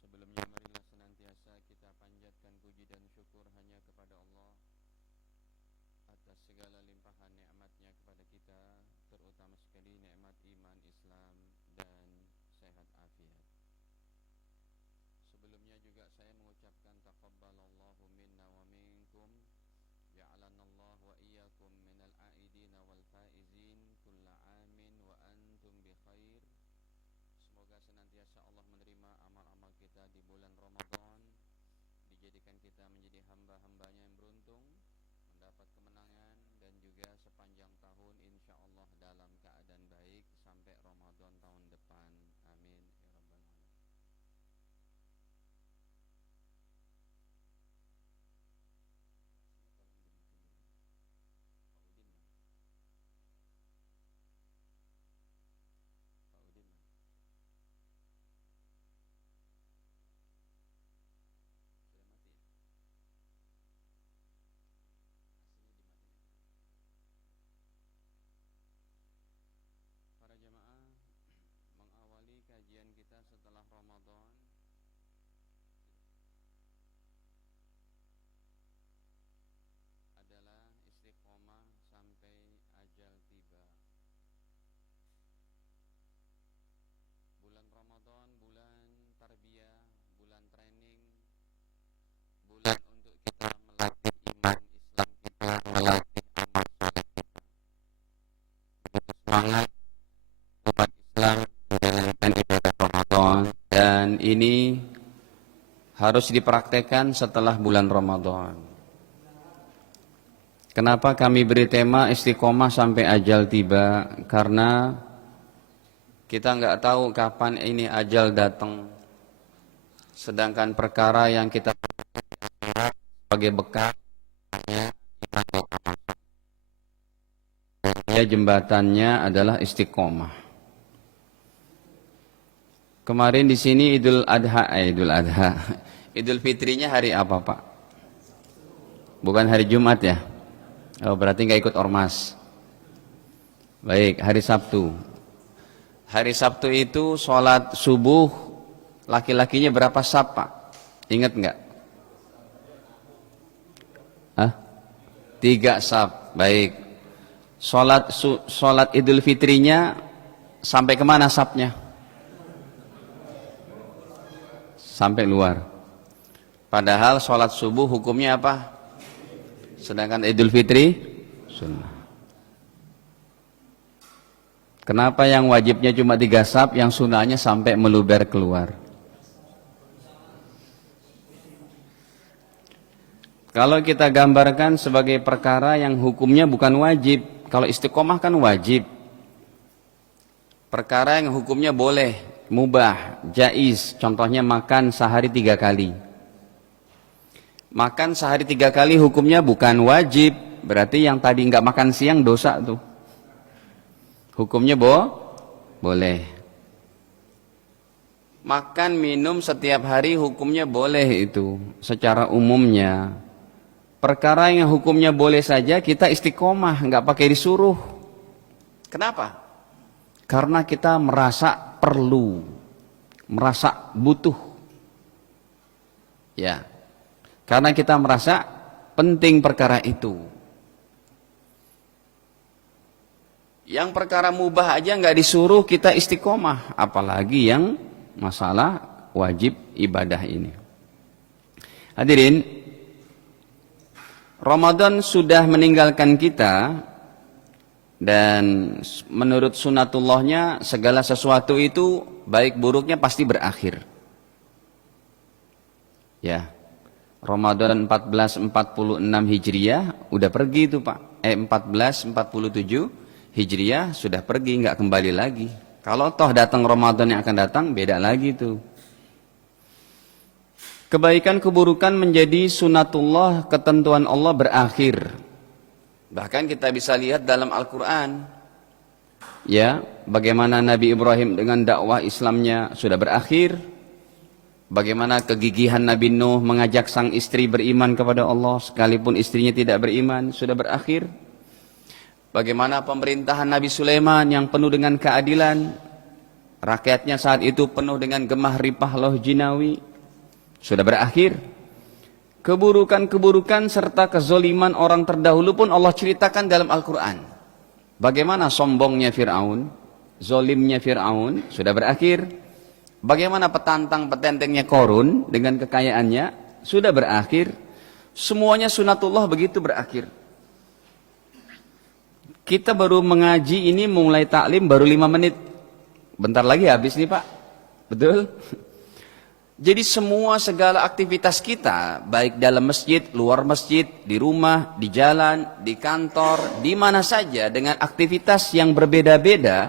Sebelumnya marilah senantiasa kita panjatkan puji dan syukur hanya kepada Allah atas segala limpahan nikmatnya kepada kita, terutama sekali nikmat iman, Islam dan sehat afiat. Sebelumnya juga saya mengucapkan taqabbalallahu minna wa minkum, ja'alanallahu wa iyyakum minal a'idina wal faizin kulla amin wa antum bi khair. Semoga senantiasa Allah menerima amal-amal kita di bulan Ramadan, dijadikan kita menjadi hamba-hambanya yang beruntung, mendapat kemenangan, dan juga sepanjang tahun insya Allah dalam keadaan baik sampai Ramadan tahun depan. Amin ya rabbal alamin. Para jemaah, mengawali kajian kita setelah Ramadan adalah istiqomah sampai ajal tiba. Bulan Ramadan, bulan tarbiyah, bulan training, bulan untuk kita melatih iman Islam kita, melatih amal soleh kita. Begitu semangat umat Islam menjalankan ibadah Ramadan, dan ini harus dipraktekkan setelah bulan Ramadan. Kenapa kami beri tema istiqomah sampai ajal tiba? Karena kita nggak tahu kapan ini ajal datang. Sedangkan perkara yang kita sebagai bekal hanya iman dan amal. Dan jembatannya adalah istiqomah. Kemarin di sini Idul Fitrinya hari apa, Pak? Bukan hari Jumat ya? Oh, berarti nggak ikut ormas. Baik, hari Sabtu. Hari Sabtu itu sholat subuh, laki-lakinya berapa saf, Pak? Ingat nggak? Hah? 3 saf. Baik. Sholat Idul Fitrinya sampai kemana safnya? Sampai luar. Padahal sholat subuh hukumnya apa? Sedangkan Idul Fitri sunnah. Kenapa yang wajibnya cuma 3 saf, yang sunnahnya sampai meluber keluar? Kalau kita gambarkan sebagai perkara yang hukumnya bukan wajib, kalau istiqomah kan wajib. Perkara yang hukumnya boleh, mubah, jaiz, contohnya makan sehari 3 kali. Makan sehari 3 kali hukumnya bukan wajib, berarti yang tadi nggak makan siang dosa tuh. Hukumnya boleh. Makan minum setiap hari hukumnya boleh itu secara umumnya. Perkara yang hukumnya boleh saja kita istiqomah, nggak pakai disuruh. Kenapa? Karena kita merasa perlu, merasa butuh. Ya. Karena kita merasa penting perkara itu. Yang perkara mubah aja nggak disuruh kita istiqomah, apalagi yang masalah wajib ibadah ini. Hadirin, Ramadan sudah meninggalkan kita, dan menurut sunatullahnya segala sesuatu itu baik buruknya pasti berakhir. Ya. Ramadan 1446 Hijriah udah pergi itu, Pak. 1447 Hijriah sudah pergi, nggak kembali lagi. Kalau toh datang Ramadan yang akan datang, beda lagi tuh. Kebaikan keburukan menjadi sunatullah, ketentuan Allah berakhir. Bahkan kita bisa lihat dalam Al-Quran, ya, bagaimana Nabi Ibrahim dengan dakwah Islamnya sudah berakhir. Bagaimana kegigihan Nabi Nuh mengajak sang istri beriman kepada Allah sekalipun istrinya tidak beriman sudah berakhir. Bagaimana pemerintahan Nabi Sulaiman yang penuh dengan keadilan, rakyatnya saat itu penuh dengan gemah ripah loh jinawi, sudah berakhir. Keburukan-keburukan serta kezoliman orang terdahulu pun Allah ceritakan dalam Al-Quran. Bagaimana sombongnya Fir'aun, zolimnya Fir'aun sudah berakhir. Bagaimana petantang petentengnya Korun dengan kekayaannya sudah berakhir. Semuanya sunatullah begitu berakhir. Kita baru mengaji ini mulai taklim baru 5 menit. Bentar lagi habis nih Pak. Betul? Jadi semua segala aktivitas kita, baik dalam masjid, luar masjid, di rumah, di jalan, di kantor, di mana saja dengan aktivitas yang berbeda-beda,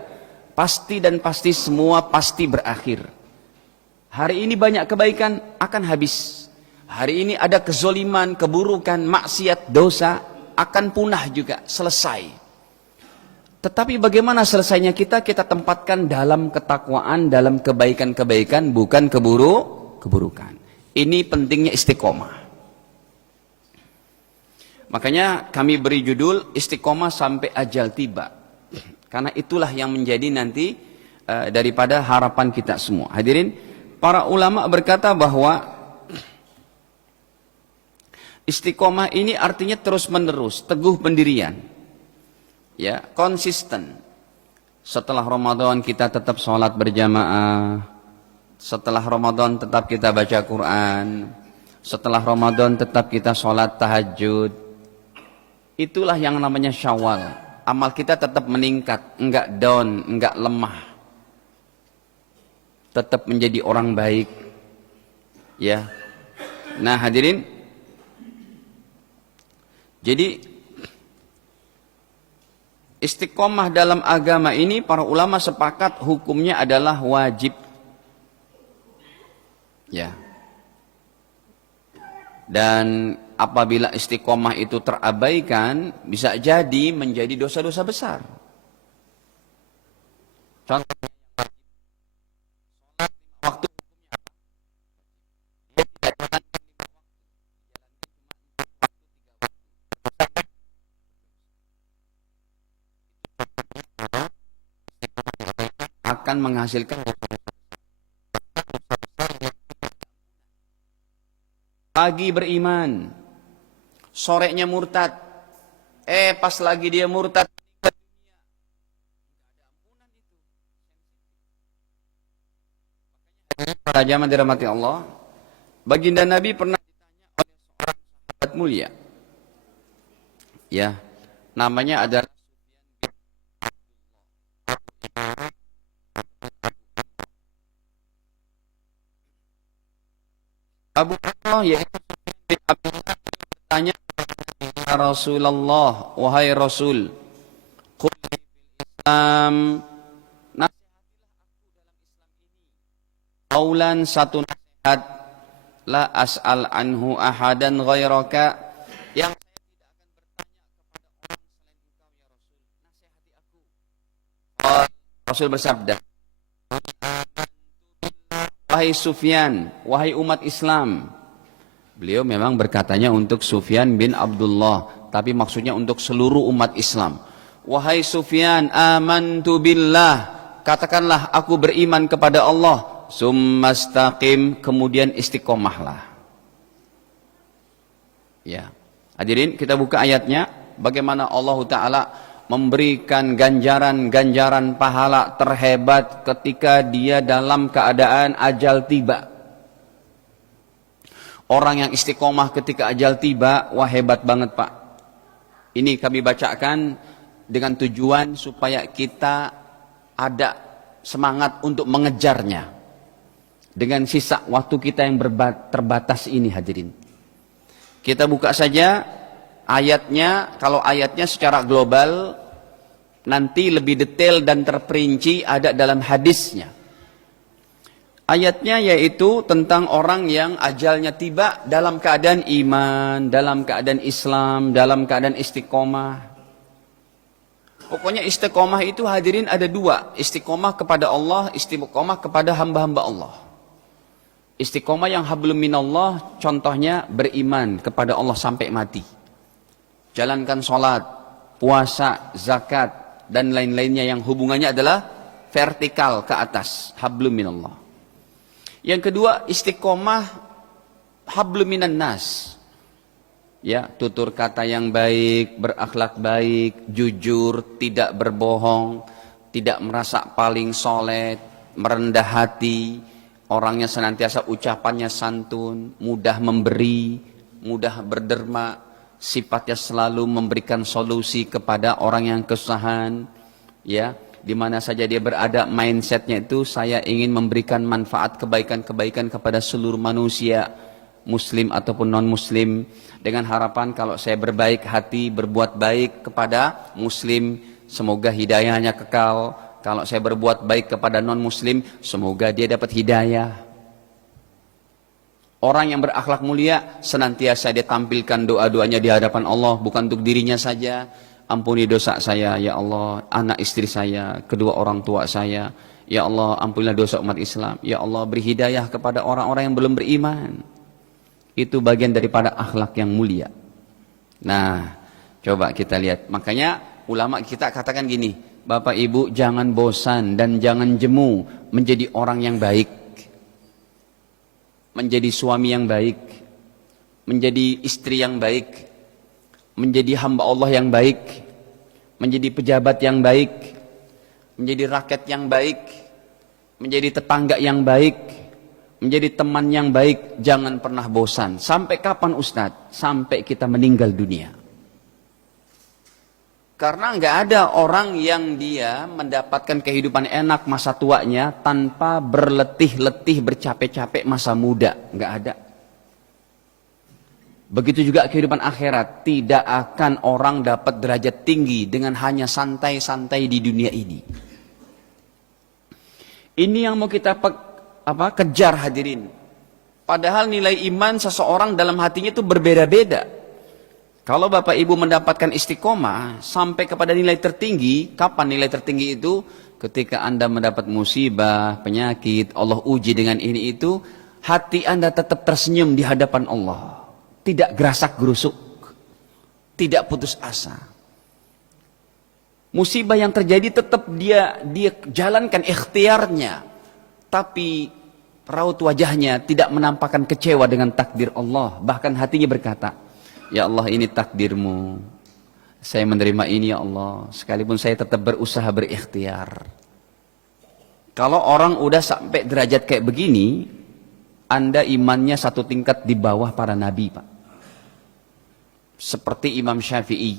pasti dan pasti semua pasti berakhir. Hari ini banyak kebaikan akan habis. Hari ini ada kezoliman, keburukan, maksiat, dosa akan punah juga, selesai. Tetapi bagaimana selesainya kita tempatkan dalam ketakwaan, dalam kebaikan-kebaikan, bukan keburukan. Ini pentingnya istiqomah. Makanya kami beri judul istiqomah sampai ajal tiba. Karena itulah yang menjadi nanti daripada harapan kita semua. Hadirin, para ulama berkata bahwa istiqomah ini artinya terus menerus, teguh pendirian. Ya, konsisten. Setelah Ramadan kita tetap sholat berjamaah. Setelah Ramadan tetap kita baca Quran. Setelah Ramadan tetap kita sholat tahajud. Itulah yang namanya Syawal. Amal kita tetap meningkat, enggak down, enggak lemah. Tetap menjadi orang baik. Ya. Nah, hadirin. Jadi istiqomah dalam agama ini para ulama sepakat hukumnya adalah wajib. Ya. Dan apabila istiqomah itu terabaikan, bisa jadi menjadi dosa-dosa besar. Contoh waktu dia tidak jalankan 5 waktu, akan menghasilkan pagi beriman, sorenya murtad, pas lagi dia murtad para jamaah dirahmati Allah, baginda Nabi pernah ditanya oleh seorang sahabat mulia. Ya, namanya adalah Abu Bakar, yaitu Sufyan bin Abdullah, bertanya, ya Rasulullah, wahai Rasul, qul fil Islam, qaulan, satu nasihat, la as'al anhu ahadan ghairaka, yang saya tidak akan bertanya kepada orang selain engkau ya Rasul, nasihati aku. Rasul bersabda, wahai Sufyan, wahai umat Islam. Beliau memang berkatanya untuk Sufyan bin Abdullah, tapi maksudnya untuk seluruh umat Islam. Wahai Sufyan, amantu billah, katakanlah aku beriman kepada Allah. Summastaqim, kemudian istiqomahlah. Ya, hadirin, kita buka ayatnya. Bagaimana Allah Ta'ala memberikan ganjaran-ganjaran pahala terhebat ketika dia dalam keadaan ajal tiba. Orang yang istiqomah ketika ajal tiba, wah hebat banget Pak. Ini kami bacakan dengan tujuan supaya kita ada semangat untuk mengejarnya. Dengan sisa waktu kita yang terbatas ini, hadirin. Kita buka saja ayatnya. Kalau ayatnya secara global, nanti lebih detail dan terperinci ada dalam hadisnya. Ayatnya yaitu tentang orang yang ajalnya tiba dalam keadaan iman, dalam keadaan Islam, dalam keadaan istiqomah. Pokoknya istiqomah itu hadirin ada dua. Istiqomah kepada Allah, istiqomah kepada hamba-hamba Allah. Istiqomah yang hablum minallah, contohnya beriman kepada Allah sampai mati. Jalankan sholat, puasa, zakat, dan lain-lainnya yang hubungannya adalah vertikal ke atas, hablum minallah. Yang kedua, istiqomah hablum minan nas. Ya, tutur kata yang baik, berakhlak baik, jujur, tidak berbohong, tidak merasa paling soleh, merendah hati, orangnya senantiasa ucapannya santun, mudah memberi, mudah berderma, sifatnya selalu memberikan solusi kepada orang yang kesusahan, ya, di mana saja dia berada, mindsetnya itu saya ingin memberikan manfaat kebaikan-kebaikan kepada seluruh manusia, muslim ataupun non-muslim, dengan harapan kalau saya berbaik hati, berbuat baik kepada muslim, semoga hidayahnya kekal. Kalau saya berbuat baik kepada non-muslim, semoga dia dapat hidayah. Orang yang berakhlak mulia, senantiasa dia tampilkan doa-doanya di hadapan Allah, bukan untuk dirinya saja. Ampuni dosa saya, ya Allah, anak istri saya, kedua orang tua saya. Ya Allah, ampunilah dosa umat Islam. Ya Allah, beri hidayah kepada orang-orang yang belum beriman. Itu bagian daripada akhlak yang mulia. Nah, coba kita lihat. Makanya ulama kita katakan gini, Bapak Ibu jangan bosan dan jangan jemu menjadi orang yang baik, menjadi suami yang baik, menjadi istri yang baik, menjadi hamba Allah yang baik, menjadi pejabat yang baik, menjadi rakyat yang baik, menjadi tetangga yang baik, menjadi teman yang baik. Jangan pernah bosan. Sampai kapan Ustadz? Sampai kita meninggal dunia. Karena nggak ada orang yang dia mendapatkan kehidupan enak masa tuanya tanpa berletih-letih, bercapek-capek masa muda. Nggak ada. Begitu juga kehidupan akhirat. Tidak akan orang dapat derajat tinggi dengan hanya santai-santai di dunia ini. Ini yang mau kita kejar hadirin. Padahal nilai iman seseorang dalam hatinya itu berbeda-beda. Kalau Bapak Ibu mendapatkan istiqomah sampai kepada nilai tertinggi, kapan nilai tertinggi itu? Ketika Anda mendapat musibah, penyakit, Allah uji dengan ini itu, hati Anda tetap tersenyum di hadapan Allah. Tidak gerasak-gerusuk, tidak putus asa. Musibah yang terjadi tetap dia jalankan ikhtiarnya, tapi raut wajahnya tidak menampakkan kecewa dengan takdir Allah. Bahkan hatinya berkata, ya Allah, ini takdirmu, saya menerima ini ya Allah, sekalipun saya tetap berusaha berikhtiar. Kalau orang udah sampai derajat kayak begini, Anda imannya satu tingkat di bawah para nabi, Pak. Seperti Imam Syafi'i,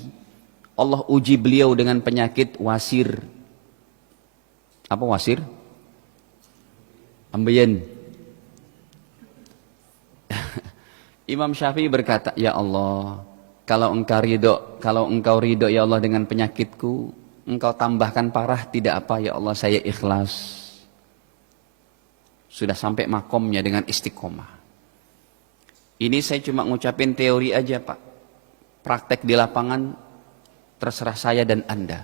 Allah uji beliau dengan penyakit wasir. Apa wasir? Ambeien. Imam Syafi'i berkata, ya Allah, kalau engkau ridho ya Allah dengan penyakitku, engkau tambahkan parah tidak apa ya Allah, saya ikhlas. Sudah sampai makomnya dengan istiqomah. Ini saya cuma ngucapin teori aja Pak. Praktek di lapangan terserah saya dan Anda.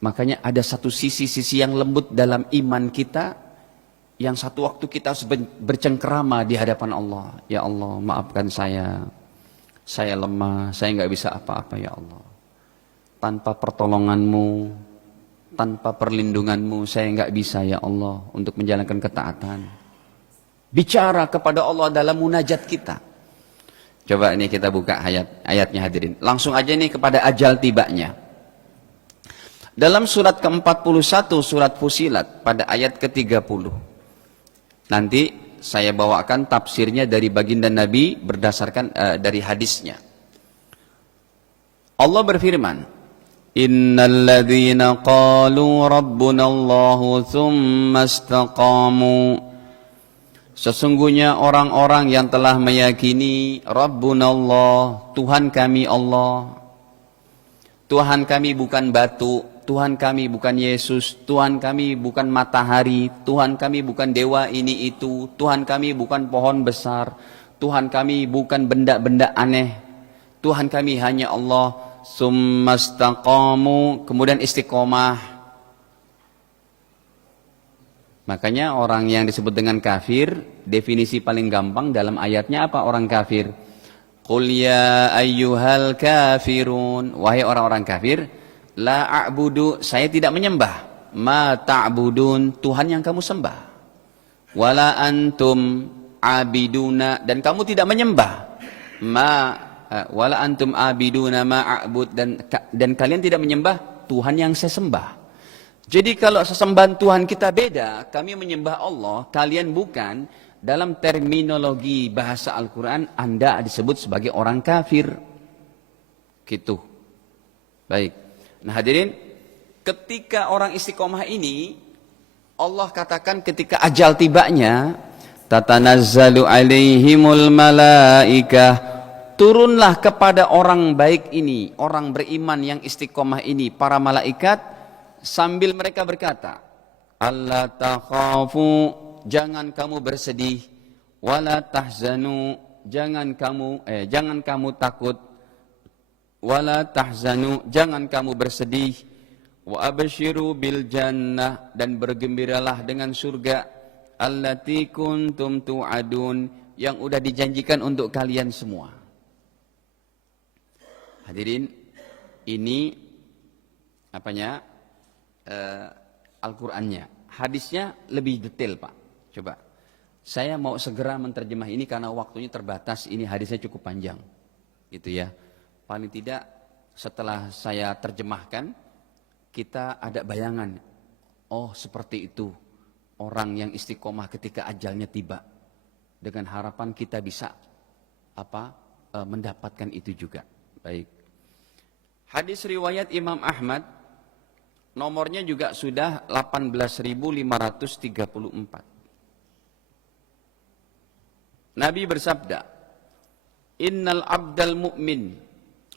Makanya ada satu sisi-sisi yang lembut dalam iman kita, yang satu waktu kita harus bercengkerama di hadapan Allah. Ya Allah, maafkan saya lemah, saya nggak bisa apa-apa ya Allah. Tanpa pertolonganmu, tanpa perlindunganmu, saya nggak bisa ya Allah untuk menjalankan ketaatan. Bicara kepada Allah dalam munajat kita. Coba ini kita buka ayatnya hadirin. Langsung aja nih kepada ajal tibanya. Dalam surat ke-41 surat Fusilat pada ayat ke-30. Nanti saya bawakan tafsirnya dari baginda Nabi berdasarkan dari hadisnya. Allah berfirman, Innal ladzina qalu rabbunallahu tsumma istaqamu. Sesungguhnya orang-orang yang telah meyakini Rabbunallah, Tuhan kami Allah. Tuhan kami bukan batu, Tuhan kami bukan Yesus, Tuhan kami bukan matahari, Tuhan kami bukan dewa ini itu, Tuhan kami bukan pohon besar, Tuhan kami bukan benda-benda aneh, Tuhan kami hanya Allah. summa istaqamu, kemudian istiqomah. Makanya orang yang disebut dengan kafir, definisi paling gampang dalam ayatnya apa orang kafir? Qul ya ayyuhal kafirun, wahai orang-orang kafir, la a'budu, saya tidak menyembah, ma ta'budun, Tuhan yang kamu sembah, wala antum abiduna, dan kamu tidak menyembah, wala antum abiduna ma a'bud, dan kalian tidak menyembah Tuhan yang saya sembah. Jadi kalau sesembahan Tuhan kita beda, kami menyembah Allah, kalian bukan, dalam terminologi bahasa Al-Quran, Anda disebut sebagai orang kafir. Gitu. Baik. Nah hadirin, ketika orang istiqomah ini, Allah katakan ketika ajal tibanya, tatanazzalu alaihimul malaikah, turunlah kepada orang baik ini, orang beriman yang istiqomah ini, para malaikat, sambil mereka berkata, alla takhafu, jangan kamu bersedih, wala tahzanu, jangan kamu takut, wala tahzanu, jangan kamu bersedih, wa abshiru bil jannah, dan bergembiralah dengan surga, allati kuntum tu'adun, yang udah dijanjikan untuk kalian semua. Hadirin, ini apanya? Al-Qur'annya. Hadisnya lebih detail, Pak. Coba. Saya mau segera menerjemah ini karena waktunya terbatas. Ini hadisnya cukup panjang. Gitu ya. Paling tidak setelah saya terjemahkan, kita ada bayangan. Oh, seperti itu orang yang istiqomah ketika ajalnya tiba. Dengan harapan kita bisa mendapatkan itu juga. Baik. Hadis riwayat Imam Ahmad, nomornya juga sudah 18.534. Nabi bersabda, innal abdal mu'min,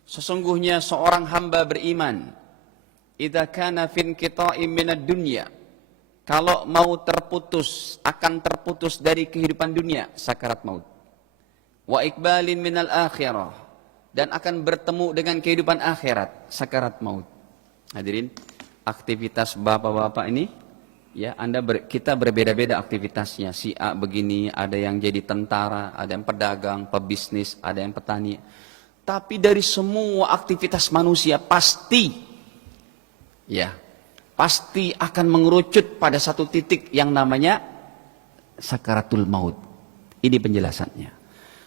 sesungguhnya seorang hamba beriman, idza kana fin qita'im minad dunya, kalau mau terputus, akan terputus dari kehidupan dunia, sakarat maut, wa iqbalin minal akhirah, dan akan bertemu dengan kehidupan akhirat, sakarat maut. Hadirin, aktivitas bapak-bapak ini, ya kita berbeda-beda aktivitasnya. Si A begini, ada yang jadi tentara, ada yang pedagang, pebisnis, ada yang petani. Tapi dari semua aktivitas manusia pasti akan mengerucut pada satu titik yang namanya sakaratul maut. Ini penjelasannya.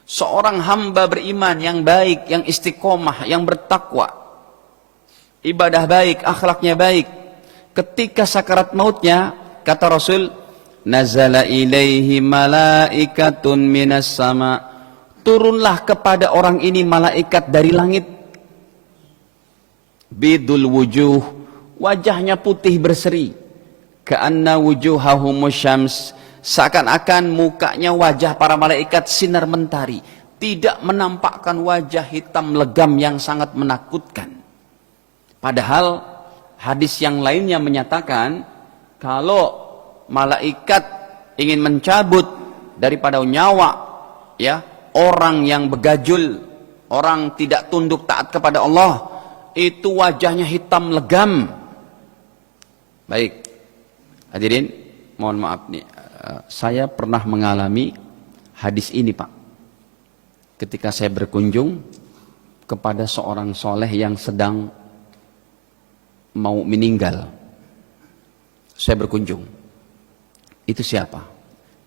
Seorang hamba beriman yang baik, yang istiqomah, yang bertakwa, ibadah baik, akhlaknya baik, ketika sakarat mautnya, kata Rasul, nazala ilaihi malaikatun minas sama, turunlah kepada orang ini malaikat dari langit, bidul wujuh, wajahnya putih berseri, ka'anna wujuhahumus syams, seakan-akan mukanya wajah para malaikat sinar mentari, tidak menampakkan wajah hitam legam yang sangat menakutkan. Padahal hadis yang lainnya menyatakan kalau malaikat ingin mencabut daripada nyawa orang yang begajul, orang tidak tunduk taat kepada Allah, itu wajahnya hitam legam. Baik. Hadirin, mohon maaf nih, saya pernah mengalami hadis ini, Pak. Ketika saya berkunjung kepada seorang soleh yang sedang mau meninggal, saya berkunjung. Itu siapa?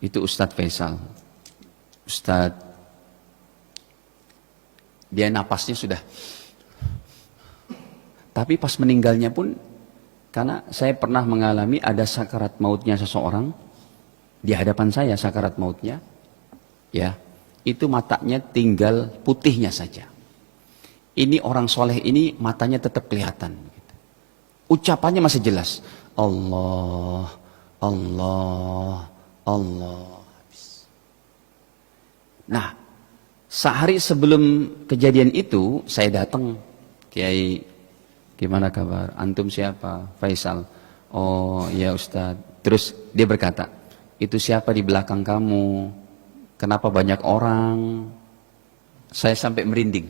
Itu Ustadz Faisal. Ustadz, dia napasnya sudah, tapi pas meninggalnya pun, karena saya pernah mengalami ada sakarat mautnya seseorang di hadapan saya, sakarat mautnya, ya, itu matanya tinggal putihnya saja. Ini orang soleh ini matanya tetap kelihatan. Ucapannya masih jelas. Allah, Allah, Allah. Nah, sehari sebelum kejadian itu, saya datang. Kiai, gimana kabar? Antum siapa? Faisal. Oh ya Ustadz. Terus dia berkata, itu siapa di belakang kamu? Kenapa banyak orang? Saya sampai merinding.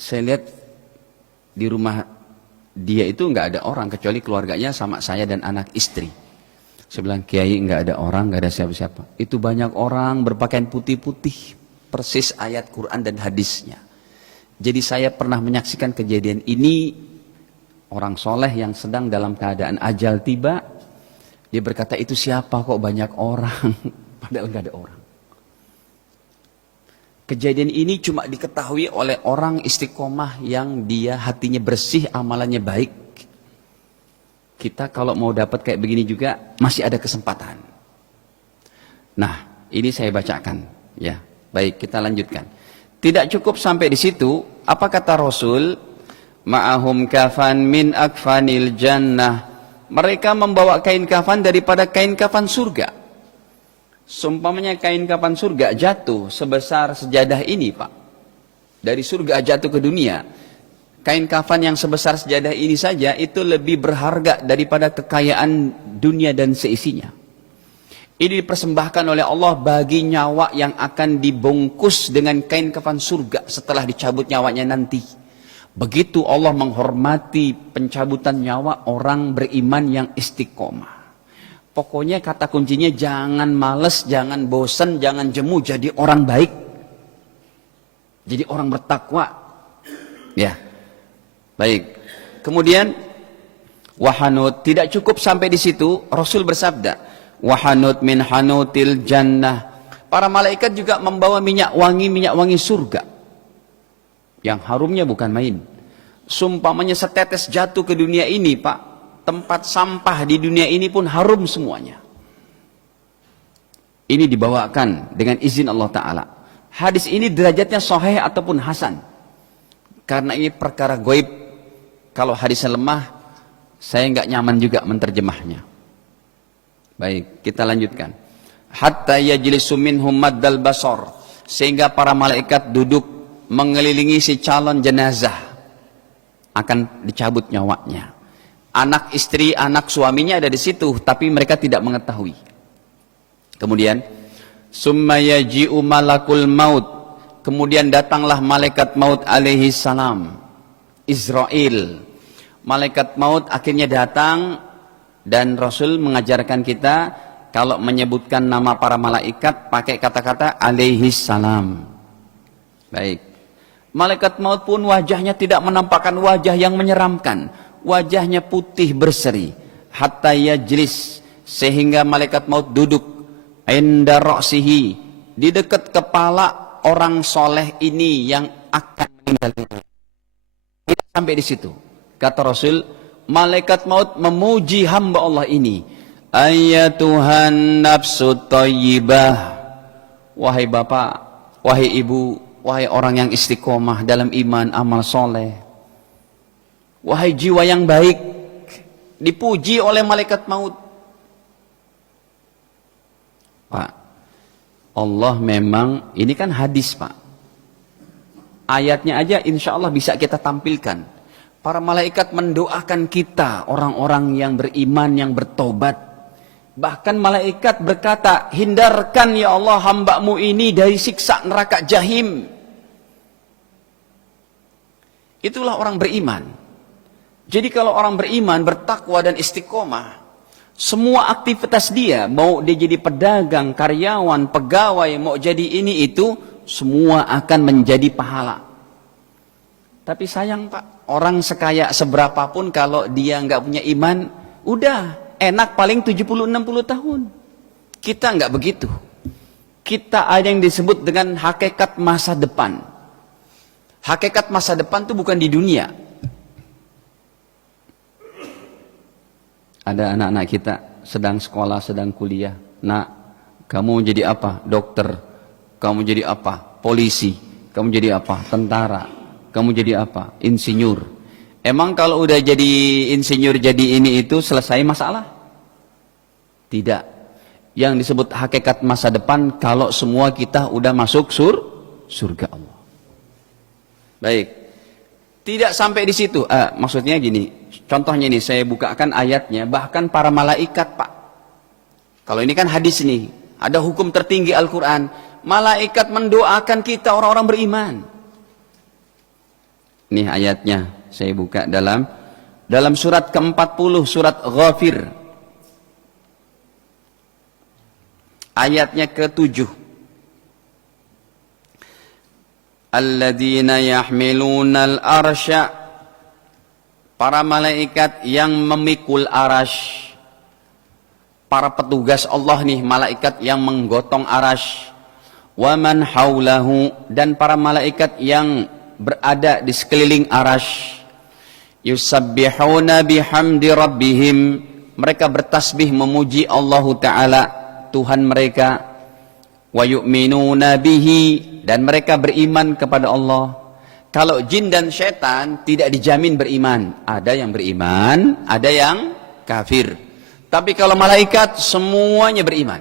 Saya lihat Di rumah dia itu nggak ada orang kecuali keluarganya sama saya dan anak istri. Saya bilang, Kiai nggak ada orang, nggak ada siapa-siapa. Itu banyak orang berpakaian putih-putih, persis ayat Quran dan hadisnya. Jadi saya pernah menyaksikan kejadian ini, orang soleh yang sedang dalam keadaan ajal tiba, dia berkata, itu siapa kok banyak orang, padahal nggak ada orang. Kejadian ini cuma diketahui oleh orang istiqomah yang dia hatinya bersih, amalannya baik. Kita kalau mau dapat kayak begini juga masih ada kesempatan. Nah, ini saya bacakan ya. Baik, kita lanjutkan. Tidak cukup sampai di situ, apa kata Rasul? Ma'ahum kafan min akfanil jannah. Mereka membawa kain kafan daripada kain kafan surga. Sumpamanya kain kafan surga jatuh sebesar sejadah ini, Pak. Dari surga jatuh ke dunia. Kain kafan yang sebesar sejadah ini saja itu lebih berharga daripada kekayaan dunia dan seisinya. Ini dipersembahkan oleh Allah bagi nyawa yang akan dibungkus dengan kain kafan surga setelah dicabut nyawanya nanti. Begitu Allah menghormati pencabutan nyawa orang beriman yang istiqomah. Pokoknya kata kuncinya jangan males, jangan bosan, jangan jemu, jadi orang baik. Jadi orang bertakwa. Ya. Baik. Kemudian wahanut, tidak cukup sampai di situ, Rasul bersabda, wahanut min hanutil jannah. Para malaikat juga membawa minyak wangi surga. Yang harumnya bukan main. Sumpamanya setetes jatuh ke dunia ini, Pak, tempat sampah di dunia ini pun harum semuanya. Ini dibawakan dengan izin Allah Ta'ala. Hadis ini derajatnya sahih ataupun hasan. Karena ini perkara gaib. Kalau hadisnya lemah, saya nggak nyaman juga menterjemahnya. Baik, kita lanjutkan. Hatta yajlisu minhum maddal basar. Sehingga para malaikat duduk mengelilingi si calon jenazah. Akan dicabut nyawanya. Anak istri, anak suaminya ada di situ, tapi mereka tidak mengetahui. Kemudian, summa yaji'u malakul maut. Kemudian datanglah malaikat maut alaihi salam. Israel. Malaikat maut akhirnya datang dan Rasul mengajarkan kita kalau menyebutkan nama para malaikat pakai kata-kata alaihi salam. Baik. Malaikat maut pun wajahnya tidak menampakkan wajah yang menyeramkan. Wajahnya putih berseri. Hatta yajlis. Sehingga malaikat maut duduk. Inda ra'sihi. Di dekat kepala orang soleh ini yang akan meninggal dunia. Tidak sampai di situ. Kata Rasul, malaikat maut memuji hamba Allah ini. Ayatuhan nafsu thayyibah. Wahai bapak, wahai ibu, wahai orang yang istiqomah dalam iman amal soleh. Wahai jiwa yang baik, dipuji oleh malaikat maut. Pak, Allah memang, ini kan hadis, Pak. Ayatnya aja insya Allah bisa kita tampilkan. Para malaikat mendoakan kita, orang-orang yang beriman, yang bertobat. Bahkan malaikat berkata, hindarkan ya Allah hamba-Mu ini dari siksa neraka jahim. Itulah orang beriman. Jadi kalau orang beriman, bertakwa dan istiqomah, semua aktivitas dia, mau dia jadi pedagang, karyawan, pegawai, mau jadi ini itu, semua akan menjadi pahala. Tapi sayang Pak, orang sekaya seberapapun kalau dia nggak punya iman, udah enak paling 70-60 tahun. Kita nggak begitu. Kita ada yang disebut dengan hakikat masa depan. Hakikat masa depan itu bukan di dunia. Ada anak-anak kita sedang sekolah, sedang kuliah. Nak, kamu jadi apa? Dokter. Kamu jadi apa? Polisi. Kamu jadi apa? Tentara. Kamu jadi apa? Insinyur. Emang kalau udah jadi insinyur, jadi ini itu selesai masalah? Tidak. Yang disebut hakikat masa depan kalau semua kita udah masuk surga Allah. Baik. Tidak sampai di situ. Maksudnya gini. Contohnya ini saya bukakan ayatnya. Bahkan para malaikat Pak. Kalau ini kan hadis nih. Ada hukum tertinggi Al-Quran. Malaikat mendoakan kita orang-orang beriman. Ini ayatnya. Saya buka dalam surat ke-40, surat Ghafir. Ayatnya ke-7. Alladzina yahmilunal arsya, para malaikat yang memikul arasy. Para petugas Allah nih, malaikat yang menggotong arasy. Wa man haulahu, dan para malaikat yang berada di sekeliling arasy. Yusabbihuna bihamdi rabbihim, mereka bertasbih memuji Allah Ta'ala, Tuhan mereka. Wa yu'minuna bihi, dan mereka beriman kepada Allah. Kalau jin dan syaitan tidak dijamin beriman. Ada yang beriman, ada yang kafir. Tapi kalau malaikat semuanya beriman.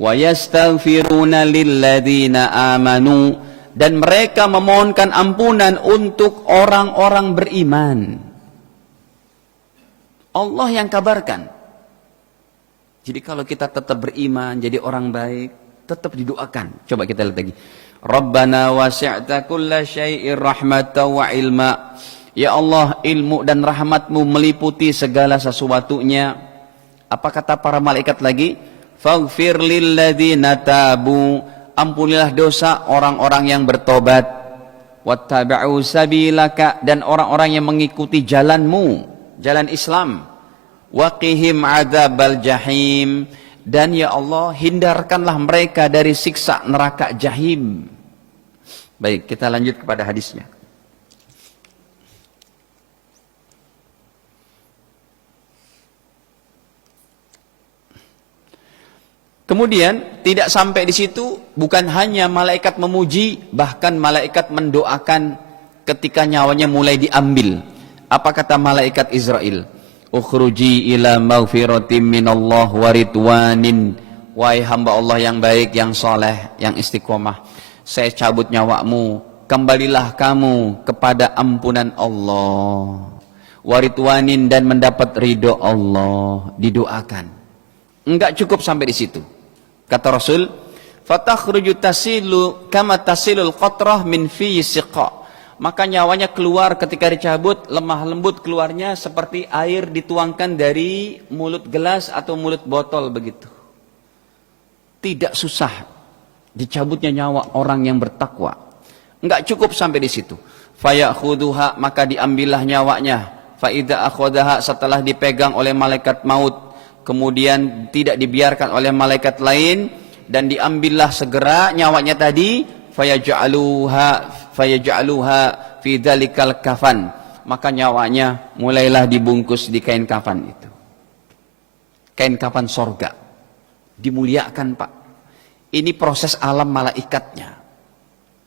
Wa yastaghfiruna lilladzina amanu, dan mereka memohonkan ampunan untuk orang-orang beriman. Allah yang kabarkan. Jadi kalau kita tetap beriman, jadi orang baik, tetap didoakan. Coba kita lihat lagi. Rabbana wasi'ta kulla syai'ir rahmatan wa ilma. Ya Allah, ilmu dan rahmatmu meliputi segala sesuatunya. Apa kata para malaikat lagi? Faghfir lilladzina tabu, ampunilah dosa orang-orang yang bertobat. Wattaba'u sabilaka, dan orang-orang yang mengikuti jalanmu, jalan Islam. Waqihim adzabal jahim, dan ya Allah, hindarkanlah mereka dari siksa neraka jahim. Baik, kita lanjut kepada hadisnya. Kemudian tidak sampai di situ, bukan hanya malaikat memuji, bahkan malaikat mendoakan ketika nyawanya mulai diambil. Apa kata malaikat Israel? Ukhruji ila maghfiratin minallah wa ridwanin. Wahai hamba Allah yang baik, yang soleh, yang istiqomah, saya cabut nyawamu, kembalilah kamu kepada ampunan Allah. Wa ridwanin, dan mendapat ridho Allah. Didoakan. Enggak cukup sampai di situ. Kata Rasul, fatakhruju tasilu kama tasilul qatrah min fi siqa. Maka nyawanya keluar ketika dicabut, lemah lembut keluarnya seperti air dituangkan dari mulut gelas atau mulut botol begitu. Tidak susah dicabutnya nyawa orang yang bertakwa. Enggak cukup sampai di situ. Fayakhudhuha, maka diambillah nyawanya. Fa idza akhadhaha, setelah dipegang oleh malaikat maut, kemudian tidak dibiarkan oleh malaikat lain, dan diambillah segera nyawanya tadi. Fayaj'aluha fi dzalikal kafan, maka nyawanya mulailah dibungkus di kain kafan itu. Kain kafan sorga. Dimuliakan, Pak. Ini proses alam malaikatnya.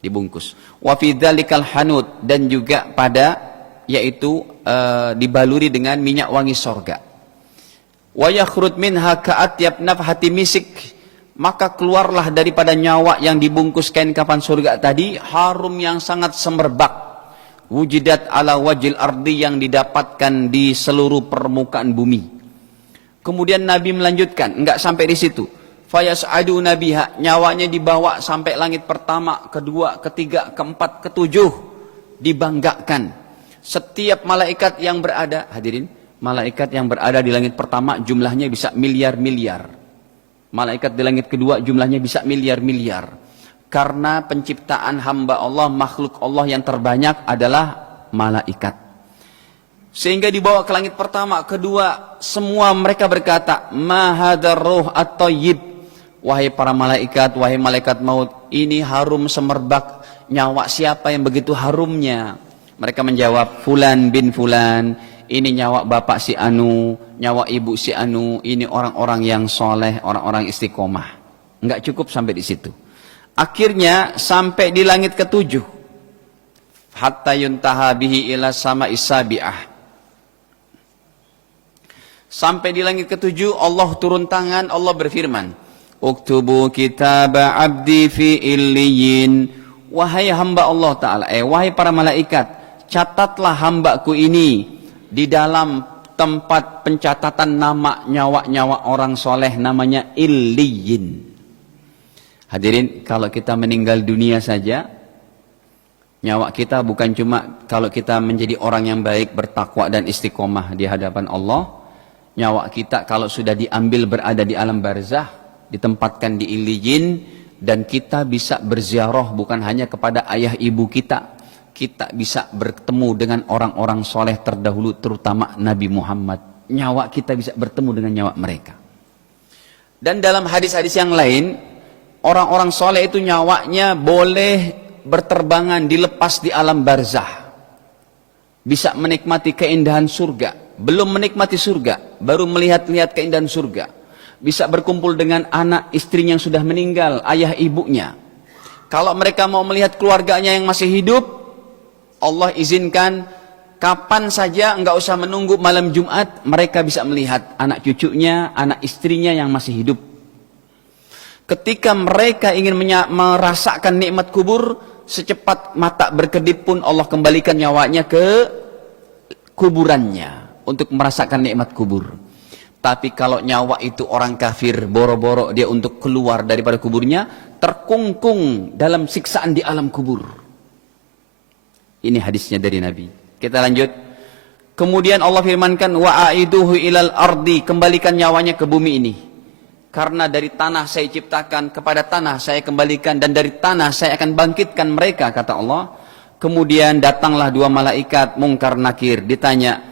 Dibungkus. Wa fi dzalikal hanud, dan juga pada, yaitu dibaluri dengan minyak wangi sorga. Wa yakhrud minha ka'atyab nafhati misik, maka keluarlah daripada nyawa yang dibungkus kain kafan surga tadi harum yang sangat semerbak. Wujidat ala wajil ardi, yang didapatkan di seluruh permukaan bumi. Kemudian Nabi melanjutkan, enggak sampai di situ. Fayas'adu nabiha, nyawanya dibawa sampai langit pertama, kedua, ketiga, keempat, ketujuh, dibanggakan. Setiap malaikat yang berada, hadirin, malaikat yang berada di langit pertama jumlahnya bisa miliar-miliar. Malaikat di langit kedua jumlahnya bisa miliar-miliar. Karena penciptaan hamba Allah, makhluk Allah yang terbanyak adalah malaikat. Sehingga dibawa ke langit pertama, kedua, semua mereka berkata, ma hadzal ruh at-thayyib. Wahai para malaikat, wahai malaikat maut, ini harum semerbak, nyawa siapa yang begitu harumnya? Mereka menjawab, fulan bin fulan. Ini nyawa bapak si anu, nyawa ibu si anu, ini orang-orang yang soleh, orang-orang istiqomah. Enggak cukup sampai di situ. Akhirnya sampai di langit ketujuh. Hatta yuntaha bihi ila sama isabi'ah. Sampai di langit ketujuh, Allah turun tangan, Allah berfirman, uktubu kitaba abdi fi illiyin. Wahai hamba Allah Ta'ala, wahai para malaikat, catatlah hambaku ini di dalam tempat pencatatan nama nyawa-nyawa orang soleh, namanya Illiyin. Hadirin, kalau kita meninggal dunia saja, Nyawa kita bukan cuma kalau kita menjadi orang yang baik, bertakwa dan istiqomah di hadapan Allah. Nyawa kita kalau sudah diambil berada di alam barzah, ditempatkan di Illiyin, dan kita bisa berziarah bukan hanya kepada ayah ibu kita. Kita bisa bertemu dengan orang-orang soleh terdahulu, terutama Nabi Muhammad. Nyawa kita bisa bertemu dengan nyawa mereka. Dan dalam hadis-hadis yang lain, orang-orang soleh itu nyawanya boleh berterbangan, dilepas di alam barzah, bisa menikmati keindahan surga, belum menikmati surga, baru melihat-lihat keindahan surga, bisa berkumpul dengan anak istrinya yang sudah meninggal, ayah ibunya. Kalau mereka mau melihat keluarganya yang masih hidup, Allah izinkan kapan saja, enggak usah menunggu malam Jumat, mereka bisa melihat anak cucunya, anak istrinya yang masih hidup. Ketika mereka ingin merasakan nikmat kubur, secepat mata berkedip pun Allah kembalikan nyawanya ke kuburannya untuk merasakan nikmat kubur. Tapi kalau nyawa itu orang kafir, boro-boro dia untuk keluar daripada kuburnya, terkungkung dalam siksaan di alam kubur. Ini hadisnya dari Nabi. Kita lanjut. Kemudian Allah firmankan, wa'aiduhu ilal ardi, kembalikan nyawanya ke bumi ini. Karena dari tanah saya ciptakan, kepada tanah saya kembalikan, dan dari tanah saya akan bangkitkan mereka, kata Allah. Kemudian datanglah dua malaikat Mungkar Nakir, ditanya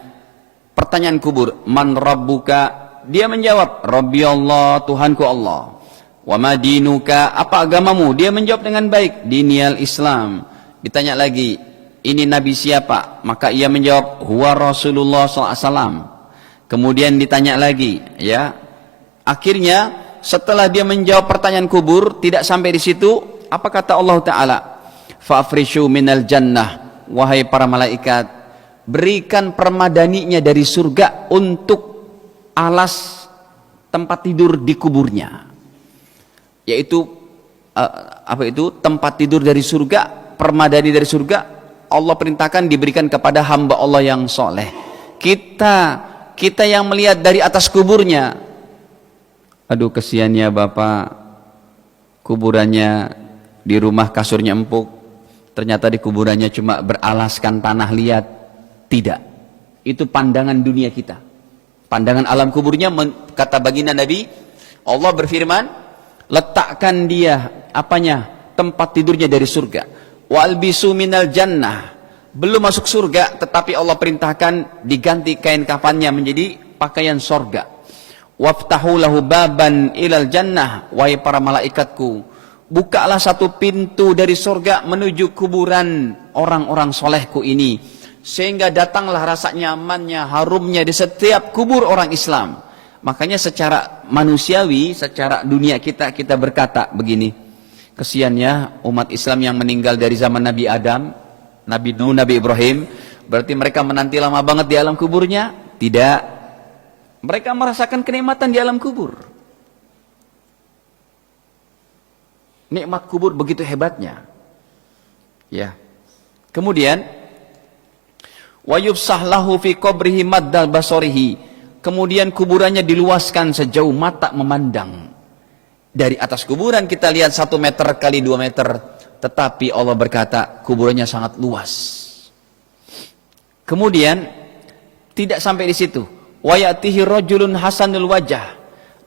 pertanyaan kubur, man rabbuka? Dia menjawab, Rabbi Allah, Tuhanku Allah. Wa ma dinuka? Apa agamamu? Dia menjawab dengan baik, diniyal Islam. Ditanya lagi, ini Nabi siapa? Maka ia menjawab, huwa Rasulullah SAW. Kemudian ditanya lagi, ya. Akhirnya setelah dia menjawab pertanyaan kubur, tidak sampai di situ, apa kata Allah Ta'ala? Fa'afrishu minal jannah, wahai para malaikat, berikan permadaninya dari surga untuk alas tempat tidur di kuburnya. Yaitu tempat tidur dari surga, permadani dari surga, Allah perintahkan diberikan kepada hamba Allah yang soleh. Kita yang melihat dari atas kuburnya, aduh kesiannya bapak, kuburannya di rumah kasurnya empuk, ternyata di kuburannya cuma beralaskan tanah liat. Tidak, itu pandangan dunia kita. Pandangan alam kuburnya, kata baginda Nabi, Allah berfirman, letakkan dia tempat tidurnya dari surga. Walbisu minal jannah, belum masuk surga, tetapi Allah perintahkan diganti kain kafannya menjadi pakaian surga. Waftahu lahu baban ilal jannah, wahai para malaikatku, bukalah satu pintu dari surga menuju kuburan orang-orang solehku ini, sehingga datanglah rasa nyamannya, harumnya di setiap kubur orang Islam. Makanya secara manusiawi, secara dunia kita berkata begini, kesiannya umat Islam yang meninggal dari zaman Nabi Adam, Nabi Nuh, Nabi Ibrahim, berarti mereka menanti lama banget di alam kuburnya? Tidak. Mereka merasakan kenikmatan di alam kubur. Nikmat kubur begitu hebatnya. Ya. Kemudian wa yufsah lahu fi qabrihi maddal basarihi. Kemudian kuburannya diluaskan sejauh mata memandang. Dari atas kuburan kita lihat 1 meter kali 2 meter, tetapi Allah berkata kuburannya sangat luas. Kemudian tidak sampai di situ. Wa ya'tihi rajulun hasanul wajah,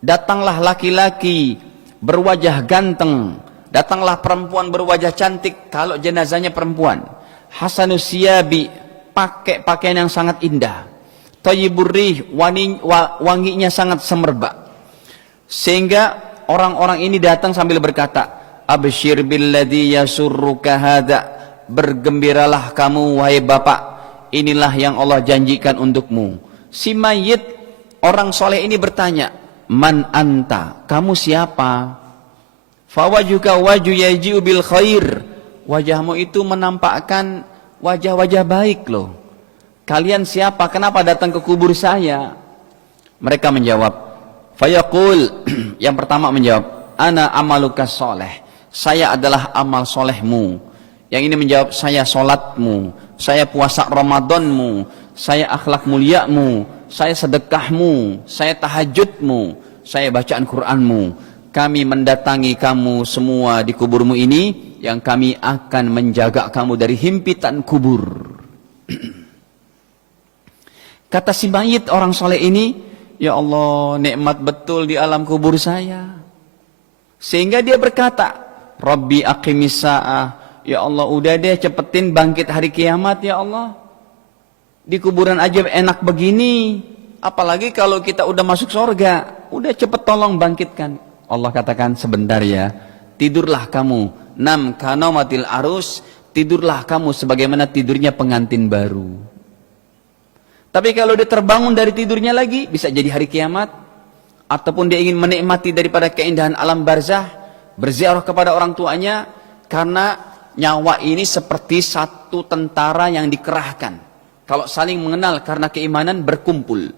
datanglah laki-laki berwajah ganteng, datanglah perempuan berwajah cantik kalau jenazahnya perempuan. Hasanus siyabi, pakai pakaian yang sangat indah. Thayyibur rih, wanginya sangat semerbak. Sehingga orang-orang ini datang sambil berkata, absyir billadzi yasurruka hadza, bergembiralah kamu wahai bapak, inilah yang Allah janjikan untukmu. Si mayit orang soleh ini bertanya, man anta, kamu siapa? Fawajuka waju yaji'u bil khair, wajahmu itu menampakkan wajah-wajah baik loh. Kalian siapa? Kenapa datang ke kubur saya? Mereka menjawab, fayaqul, yang pertama menjawab, ana amaluka soleh, saya adalah amal solehmu. Yang ini menjawab, saya solatmu, saya puasa Ramadanmu, saya akhlak muliamu, saya sedekahmu, saya tahajudmu, saya bacaan Qur'anmu. Kami mendatangi kamu semua di kuburmu ini yang kami akan menjaga kamu dari himpitan kubur. Kata si mayit orang soleh ini, ya Allah, nikmat betul di alam kubur saya. Sehingga dia berkata, Rabbi aqimis sa'ah, ya Allah udah deh cepetin bangkit hari kiamat ya Allah. Di kuburan aja enak begini, apalagi kalau kita udah masuk surga, udah cepet tolong bangkitkan. Allah katakan, sebentar ya, tidurlah kamu, nam kanomatil arus, tidurlah kamu sebagaimana tidurnya pengantin baru. Tapi kalau dia terbangun dari tidurnya lagi, bisa jadi hari kiamat, ataupun dia ingin menikmati daripada keindahan alam barzah, berziarah kepada orang tuanya, karena nyawa ini seperti satu tentara yang dikerahkan. Kalau saling mengenal karena keimanan berkumpul.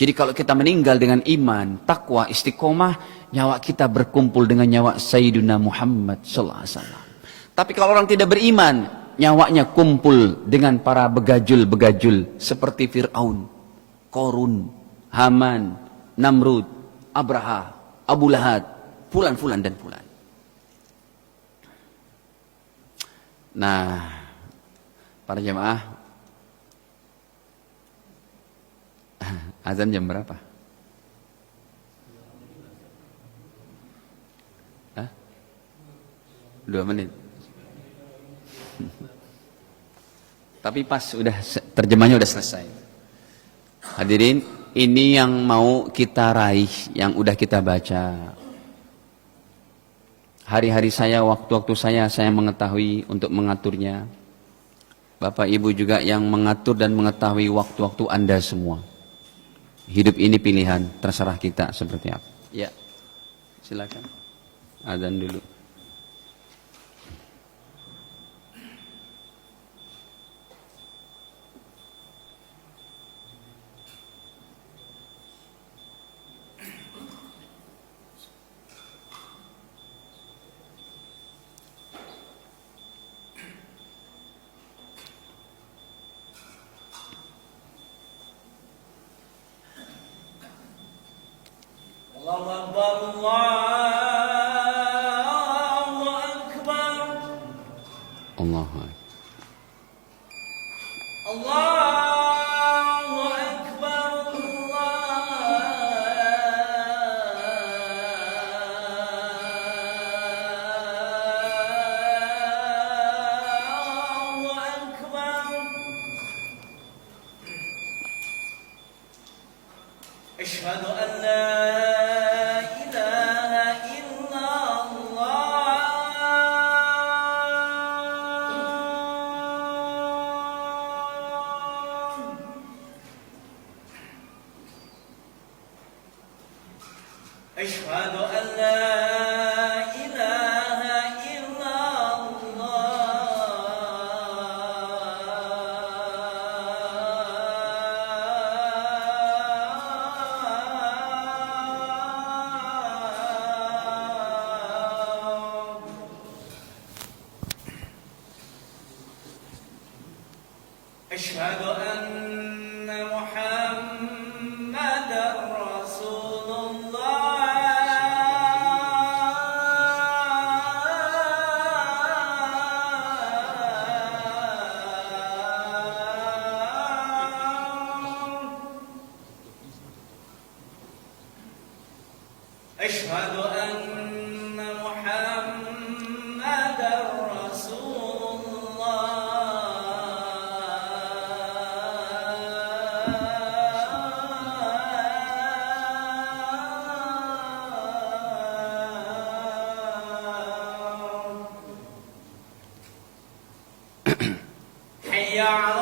Jadi kalau kita meninggal dengan iman, takwa, istiqomah, nyawa kita berkumpul dengan nyawa Sayyidina Muhammad sallallahu alaihi wasallam. Tapi kalau orang tidak beriman, nyawanya kumpul dengan para begajul-begajul seperti Fir'aun, Korun, Haman, Namrud, Abraha, Abu Lahab, fulan-fulan dan fulan. Nah, para jemaah, azan jam berapa? Hah? 2 menit. Tapi pas udah terjemahnya udah selesai. Hadirin, ini yang mau kita raih, yang udah kita baca. Hari-hari saya, waktu-waktu saya mengetahui untuk mengaturnya. Bapak Ibu juga yang mengatur dan mengetahui waktu-waktu Anda semua. Hidup ini pilihan, terserah kita seperti apa. Ya, silakan. Azan dulu. أشهد أن لا إله إلا الله أشهد أن لا إله إلا الله أشهد أن محمدا رسول الله أشهد أن محمدا رسول الله حي على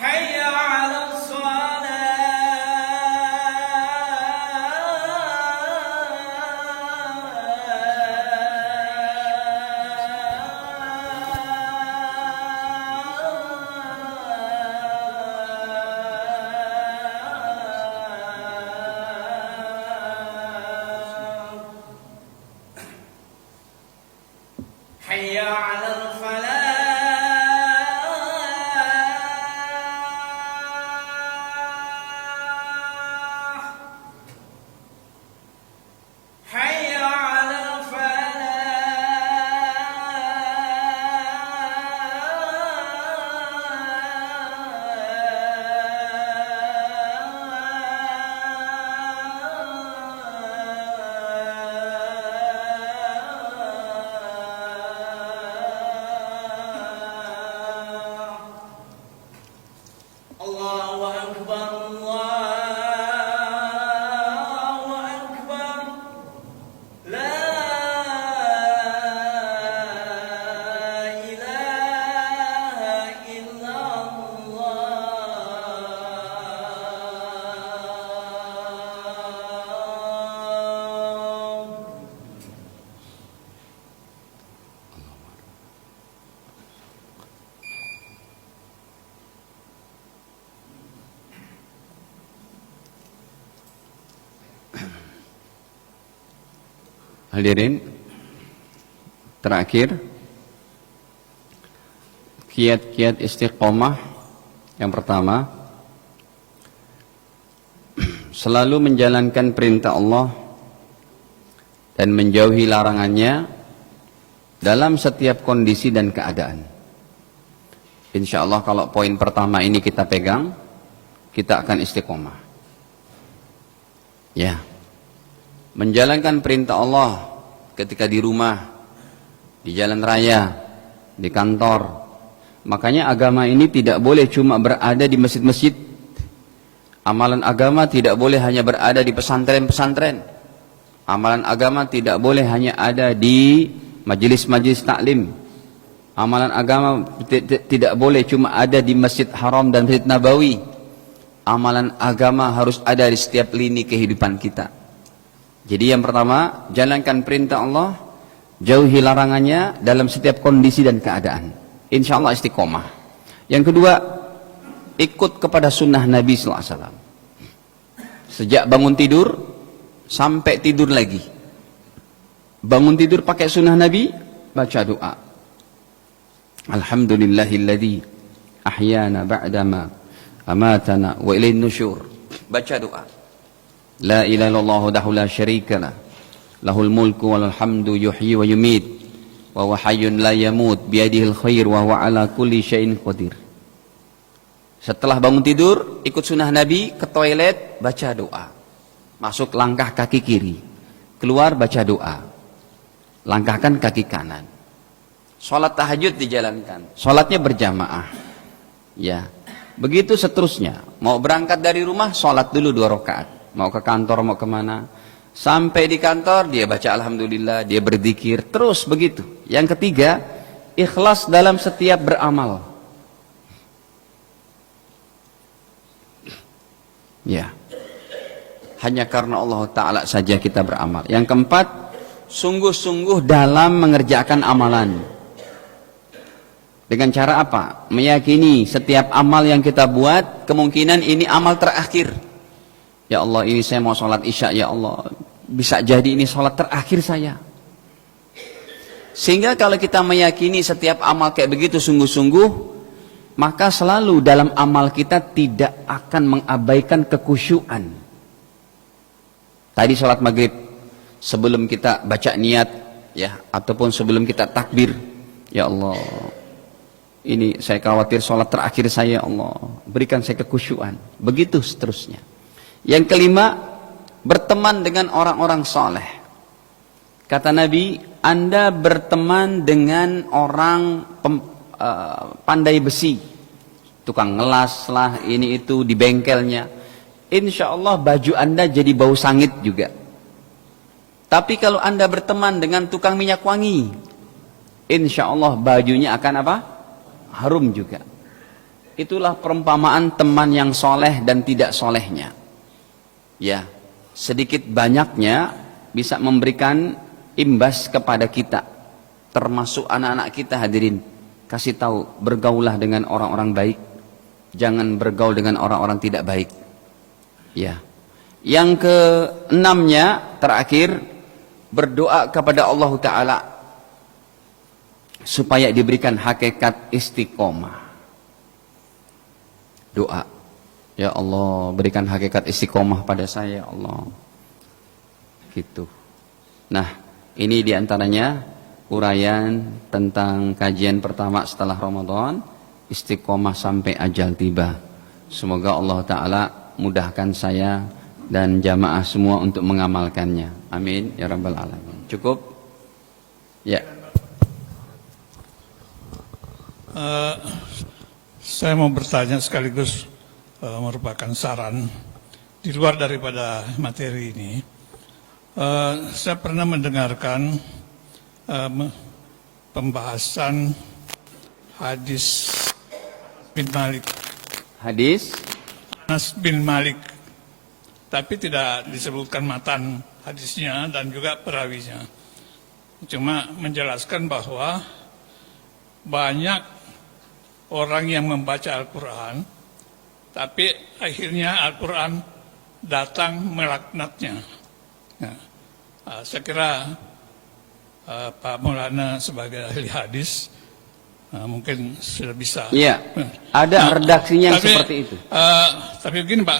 حي على الصلاة على الفلاح حي على الفلاح الله أكبر الله أكبر لا إله إلا الله Hadirin, terakhir kiat-kiat istiqomah. Yang pertama, selalu menjalankan perintah Allah dan menjauhi larangannya dalam setiap kondisi dan keadaan. Insya Allah kalau poin pertama ini kita pegang, kita akan istiqomah. Ya, menjalankan perintah Allah ketika di rumah, di jalan raya, di kantor. Makanya agama ini tidak boleh cuma berada di masjid-masjid. Amalan agama tidak boleh hanya berada di pesantren-pesantren. Amalan agama tidak boleh hanya ada di majelis-majelis taklim. Amalan agama tidak boleh cuma ada di Masjid Haram dan Masjid Nabawi. Amalan agama harus ada di setiap lini kehidupan kita. Jadi yang pertama, jalankan perintah Allah, jauhi larangannya dalam setiap kondisi dan keadaan. Insya Allah istiqomah. Yang kedua, ikut kepada sunnah Nabi SAW. Sejak bangun tidur sampai tidur lagi. Bangun tidur pakai sunnah Nabi, baca doa. Alhamdulillahilladzi ahyana ba'dama amatana wa ilaihin nusyur. Baca doa. La ilaha illallah wahdahu la syarikalah. Lahul mulku walal hamdu yuhyi wa yumit. Wa huwa hayyun la yamut biyadihil khair wa huwa ala kulli syai'in qadir. Setelah bangun tidur, ikut sunnah Nabi, ke toilet, baca doa. Masuk langkah kaki kiri. Keluar baca doa. Langkahkan kaki kanan. Salat tahajud dijalankan. Salatnya berjamaah. Ya. Begitu seterusnya. Mau berangkat dari rumah, salat dulu 2 rakaat. Mau ke kantor, mau kemana. Sampai di kantor, dia baca Alhamdulillah, dia berzikir. Terus begitu. Yang ketiga, ikhlas dalam setiap beramal. Ya. Hanya karena Allah Ta'ala saja kita beramal. Yang keempat, sungguh-sungguh dalam mengerjakan amalan. Dengan cara apa? Meyakini setiap amal yang kita buat, kemungkinan ini amal terakhir. Ya Allah, ini saya mau sholat isya, ya Allah. Bisa jadi ini sholat terakhir saya. Sehingga kalau kita meyakini setiap amal kayak begitu sungguh-sungguh, maka selalu dalam amal kita tidak akan mengabaikan kekhusyuan. Tadi sholat maghrib, sebelum kita baca niat, ya, ataupun sebelum kita takbir, ya Allah, ini saya khawatir sholat terakhir saya, ya Allah, berikan saya kekhusyuan. Begitu seterusnya. Yang kelima, berteman dengan orang-orang soleh. Kata Nabi, Anda berteman dengan orang pandai besi, tukang ngelas lah, ini itu di bengkelnya. Insya Allah baju Anda jadi bau sangit juga. Tapi kalau Anda berteman dengan tukang minyak wangi, insya Allah bajunya akan apa? Harum juga. Itulah perumpamaan teman yang soleh dan tidak solehnya. Ya, sedikit banyaknya bisa memberikan imbas kepada kita, termasuk anak-anak kita. Hadirin, kasih tahu, bergaulah dengan orang-orang baik, jangan bergaul dengan orang-orang tidak baik. Ya, yang keenamnya terakhir, berdoa kepada Allah Ta'ala supaya diberikan hakikat istiqomah. Doa, ya Allah berikan hakikat istiqomah pada saya, ya Allah. Gitu. Nah, ini diantaranya uraian tentang kajian pertama setelah Ramadan, istiqomah sampai ajal tiba. Semoga Allah Ta'ala mudahkan saya dan jamaah semua untuk mengamalkannya. Amin ya rabbal alamin. Cukup? Ya. Saya mau bertanya sekaligus merupakan saran di luar daripada materi ini. Saya pernah mendengarkan pembahasan hadis bin Malik. Hadis Anas bin Malik, tapi tidak disebutkan matan hadisnya dan juga perawinya. Cuma menjelaskan bahwa banyak orang yang membaca Al-Quran, tapi akhirnya Al-Quran datang melaknatnya. Nah, saya kira Pak Maulana sebagai ahli hadis mungkin sudah bisa. Iya, ada redaksinya yang seperti itu. Tapi begini Pak,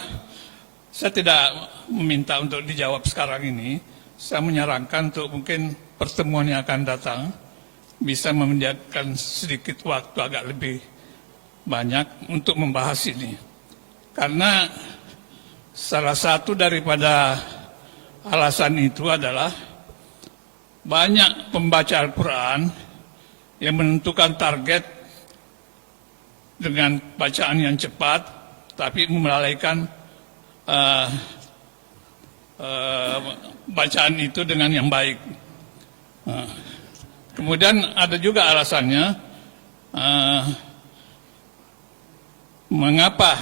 saya tidak meminta untuk dijawab sekarang ini. Saya menyarankan untuk mungkin pertemuan yang akan datang bisa menyediakan sedikit waktu agak lebih banyak untuk membahas ini. Karena salah satu daripada alasan itu adalah banyak pembaca Al-Quran yang menentukan target dengan bacaan yang cepat, tapi melalaikan bacaan itu dengan yang baik. Kemudian ada juga alasannya, mengapa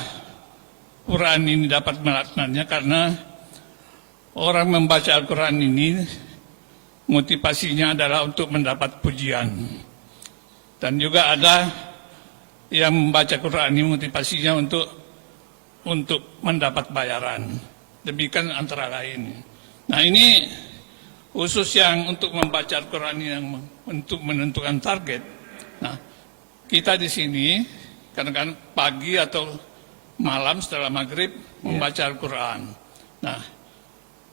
Quran ini dapat melaknatnya, karena orang membaca Al-Quran ini motivasinya adalah untuk mendapat pujian. Dan juga ada yang membaca Quran ini motivasinya untuk mendapat bayaran. Demikian antara lain. Nah ini khusus yang untuk membaca Al-Quran yang untuk menentukan target. Nah kita di sini kadang-kadang pagi atau malam setelah maghrib membaca Al-Quran. Nah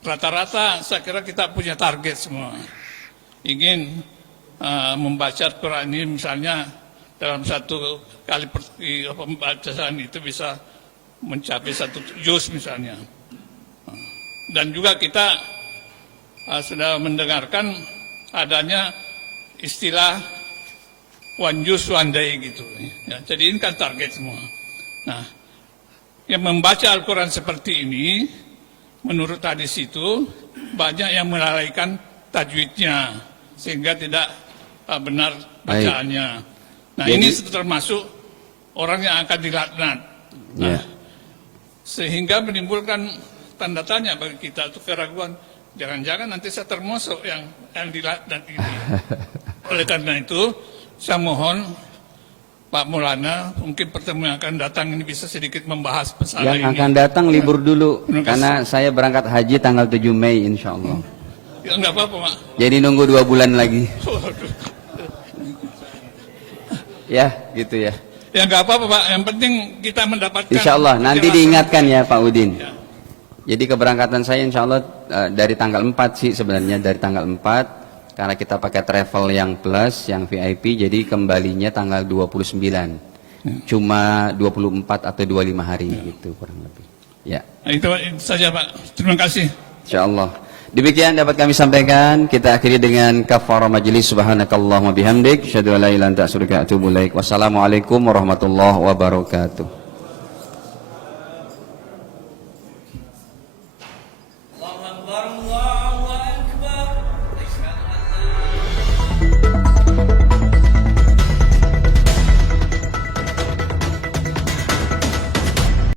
rata-rata saya kira kita punya target semua. Ingin membaca Al-Quran ini misalnya dalam satu kali pembacaan itu bisa mencapai 1 juz misalnya. Dan juga kita sudah mendengarkan adanya istilah one juz one day gitu. Ya, jadi ini kan target semua. Nah, yang membaca Al-Quran seperti ini menurut hadis itu banyak yang melalaikan tajwidnya sehingga tidak benar bacaannya. Nah jadi, ini termasuk orang yang akan dilaknat. Nah, sehingga menimbulkan tanda tanya bagi kita untuk keraguan. Jangan-jangan nanti saya termasuk yang dilaknat ini. Oleh karena itu saya mohon Pak Maulana, mungkin pertemuan yang akan datang ini bisa sedikit membahas masalah ini. Yang akan datang libur dulu, karena saya berangkat haji tanggal 7 Mei insya Allah. Ya enggak apa-apa Pak. Jadi nunggu 2 bulan lagi. Ya gitu ya. Ya enggak apa-apa Pak, yang penting kita mendapatkan. Insya Allah, nanti diingatkan ya Pak Udin. Ya. Jadi keberangkatan saya insya Allah dari tanggal 4 sih sebenarnya, dari tanggal 4. Karena kita pakai travel yang plus, yang VIP, jadi kembalinya tanggal 29. Cuma 24 atau 25 hari gitu kurang lebih. Ya. Nah, itu saja Pak. Terima kasih. Insyaallah. Demikian dapat kami sampaikan. Kita akhiri dengan kafarah majelis. Subhanakallahumma bihamdik, asyhadu an la ilaha illa anta astaghfiruka wa atubu ilaik. Wassalamualaikum warahmatullahi wabarakatuh.